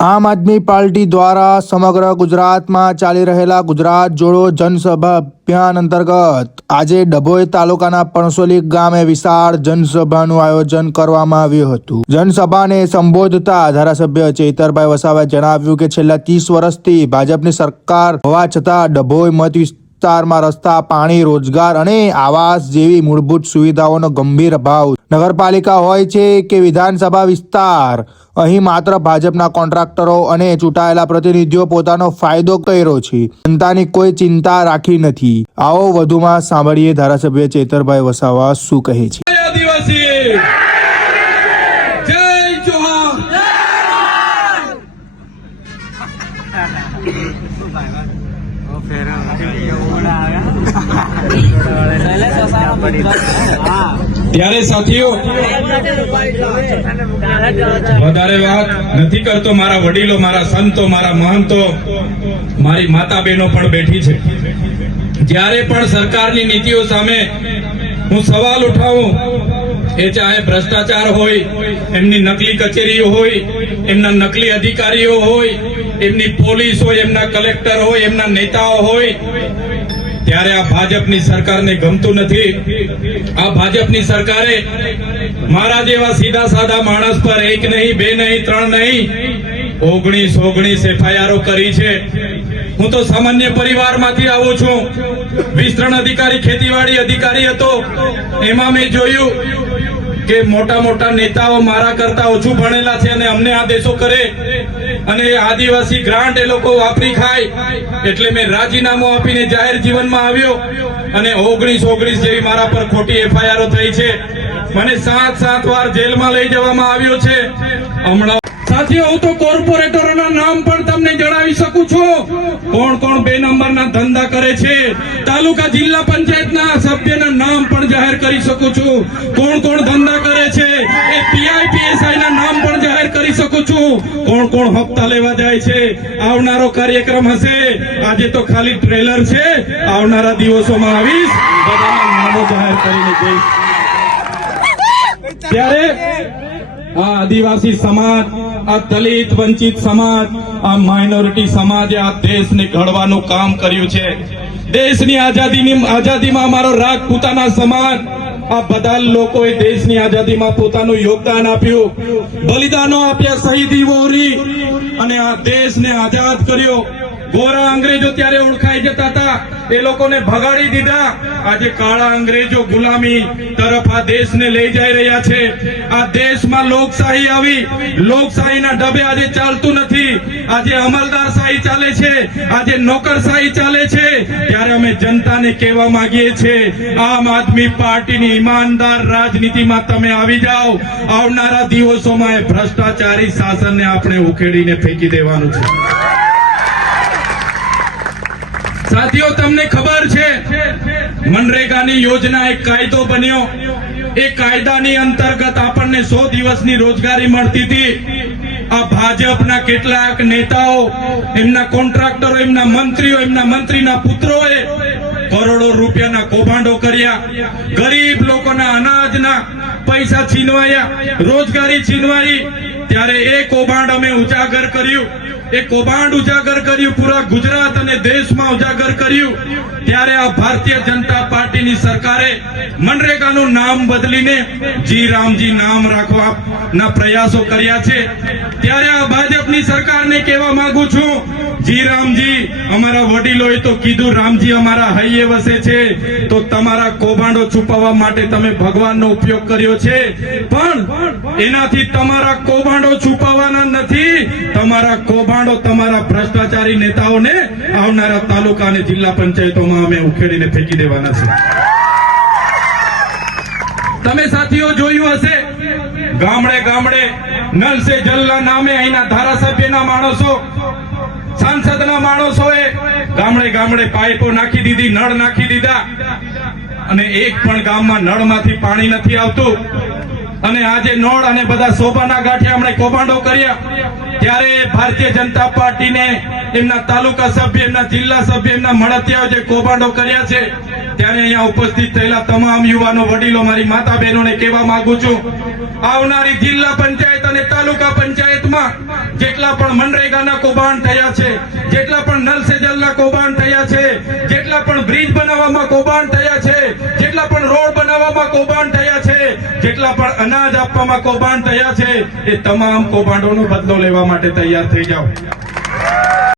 આમ આદમી પાર્ટી દ્વારા સમગ્ર ગુજરાતમાં ચાલી રહેલા ગુજરાત જોડો જનસભા અભિયાન અંતર્ગત આજે ડભોઈ તાલુકાના પણસોલી ગામે વિશાળ જનસભાનું આયોજન કરવામાં આવ્યું હતું। જનસભાને સંબોધતા ધારાસભ્ય ચેતરભાઈ વસાવાએ જણાવ્યું કે છેલ્લા 30 વર્ષથી ભાજપની સરકાર હોવા છતાં ડભોઈ મત વિસ્તારમાં રસ્તા, પાણી, રોજગાર અને આવાસ જેવી મૂળભૂત સુવિધાઓનો ગંભીર અભાવ। નગરપાલિકા હોય છે કે વિધાનસભા વિસ્તાર, અહીં માત્ર ભાજપના કોન્ટ્રાક્ટરો અને ચૂંટાયેલા પ્રતિનિધિઓ પોતાનો ફાયદો કર્યો છે, જનતાની કોઈ ચિંતા રાખી નથી। આવો વધુમાં સાંભળીએ ધારાસભ્ય ચેતરભાઈ વસાવા શું કહે છે। ત્યારે સાથીઓ વધારે વાત નથી કરતો। મારા વડીલો, મારા સંતો, મારા મહંતો, મારી માતા બહેનો પણ બેઠી છે। જ્યારે પણ સરકારની નીતિઓ સામે હું સવાલ ઉઠાવું, એ ચાહે ભ્રષ્ટાચાર હોય, એમની નકલી કચેરીઓ હોય, એમના નકલી અધિકારીઓ હોય, એમની પોલીસ હોય, એમના કલેક્ટર હોય, એમના નેતાઓ હોય, ત્યારે આ ભાજપની સરકારને ગમતું નથી। આ ભાજપની સરકારે મારા જેવા સીધા સાદા માણસ પર 1 નહીં, 2 નહીં, 3 નહીં, 19 એફઆઈઆરો કરી છે। હું તો સામાન્ય પરિવારમાંથી આવું છું। વિસ્તરણ અધિકારી, ખેતીવાડી અધિકારી હતો। એમાં મેં જોયું કે મોટા મોટા નેતાઓ મારા કરતા ઓછું ભણેલા છે અને અમને આદેશો કરે અને આદિવાસી ગ્રાન્ટ એ લોકો વાપરી ખાય, એટલે મેં રાજીનામું આપીને જાહેર જીવનમાં આવ્યો અને 19 જેવી મારા પર ખોટી એફઆઈઆરો થઈ છે। મને 7 વાર જેલમાં લઈ જવામાં આવ્યો છે। હમણાં સાથીઓ, હું તો કોર્પોરેટરોના નામ પણ તમને જણાવી શકું છું, કોણ કોણ 2 નંબરના ધંધા કરે છે। તાલુકા જિલ્લા પંચાયતના સભ્યના નામ પણ જાહેર કરી શકું છું, કોણ કોણ ધંધા કરે છે। એ પીઆઈપીએસઆઈ ના નામ પણ જાહેર કરી શકું છું, કોણ કોણ હપ્તા લેવા જાય છે। આવનારો કાર્યક્રમ હશે, આજે તો ખાલી ટ્રેલર છે, આવનારા દિવસોમાં આવીશ, બધાના નામો જાહેર કરીને જઈશ। ત્યારે આ આદિવાસી સમાજ, આ દલિત વંચિત સમાજ, આ માઇનોરિટી સમાજે આ દેશને ઘડવાનું કામ કર્યું છે। દેશની આઝાદીમાં અમારો રાજપૂતાના સમાજ, આ બધા લોકોએ દેશની આઝાદીમાં પોતાનું યોગદાન આપ્યું, બલિદાનો આપ્યા, શહીદીઓ કરી અને આ દેશને આઝાદ કર્યો। ગોરા અંગ્રેજો ત્યારે ઓળખાઈ જતા હતા, એ લોકોને ભગાડી દીધા। આજે કાળા અંગ્રેજો ગુલામી તરફ આ દેશને લઈ જઈ રહ્યા છે। આ દેશમાં લોકશાહી આવી, લોકશાહીના ઢબે આજે ચાલતું નથી। આજે અમલદારશાહી ચાલે છે, આજે નોકરશાહી ચાલે છે। ત્યારે અમે જનતાને કહેવા માંગીએ છીએ, આમ આદમી પાર્ટીની ઈમાનદાર રાજનીતિમાં તમે આવી જાઓ। આવનારા દિવસોમાં એ ભ્રષ્ટાચારી શાસનને આપણે ઉખેડીને ફેંકી દેવાનું છે। સાથીઓ, તમને ખબર છે, મનરેગાની યોજના એક કાયદો બન્યો। એ કાયદાની અંતર્ગત આપણને 100 દિવસની રોજગારી મળતી હતી। આ ભાજપના કેટલાક નેતાઓ, એમના કોન્ટ્રાક્ટરો, એમના મંત્રીઓ, એમના મંત્રીના પુત્રોએ કરોડો રૂપિયાના કૌભાંડો કર્યા। ગરીબ લોકોના અનાજના પૈસા છીનવાયા, રોજગારી છીનવાઈ। ત્યારે એ કૌભાંડ અમે ઉજાગર કર્યું, એ કૌભાંડ ઉજાગર કર્યું, પૂરા ગુજરાત અને દેશમાં ઉજાગર કર્યું। ત્યારે આ ભારતીય જનતા પાર્ટીની સરકારે મનરેગાનું નામ બદલીને જી રામજી નામ રાખવાના પ્રયાસો કર્યા છે। ત્યારે આ ભાજપની સરકારને કહેવા માંગુ છું, જી રામજી, અમારા વડીલોએ તો કીધું, રામજી અમારા હૈયે વસે છે, તો તમારા કૌભાંડો છુપાવવા માટે તમે ભગવાનનો ઉપયોગ કર્યો છે, પણ એનાથી તમારા કૌભાંડો છુપાવવાના નથી। તમારા કૌભાંડો, તમારા ભ્રષ્ટાચારી નેતાઓને આવનારા તાલુકા અને જિલ્લા પંચાયતોમાં અમે ઉખેડીને ફેંકી દેવાના છે। તમે સાથીઓ જોયું હશે, ગામડે ગામડે નલ સે જલના નામે અહીંના ધારાસભ્યના માણસો, સાંસદના માણસોએ ગામડે ગામડે પાઇપો નાખી દીધી, નળ નાખી દીધા, અને એક પણ ગામમાં નળમાંથી પાણી નથી આવતું। અને આજે નોડ અને બધા શોભાના ગાંઠિયા અમને કૌભાંડો કર્યા, ત્યારે ભારતીય જનતા પાર્ટીને એમના તાલુકા સભ્ય, એમના જિલ્લા સભ્ય, એમના મળતિયાઓ જે કૌભાંડો કર્યા છે, ત્યારે અહીંયા ઉપસ્થિત થયેલા તમામ યુવાનો, વડીલો, મારી માતા બહેનોને કહેવા માંગુ છું, આવનારી જિલ્લા પંચાયત અને તાલુકા પંચાયતમાં જેટલા પણ મનરેગાના કૌભાંડ થયા છે, જેટલા પણ નલ સે જલના કૌભાંડ થયા છે, જેટલા પણ બ્રિજ બનાવવામાં કૌભાંડ થયા છે, જેટલા પણ રોડ બનાવવામાં કૌભાંડ થયા છે, જેટલા પણ અનાજ આપવામાં કૌભાંડ થયા છે, એ તમામ કૌભાંડોનો બદલો લેવા માટે તૈયાર થઈ જાઓ.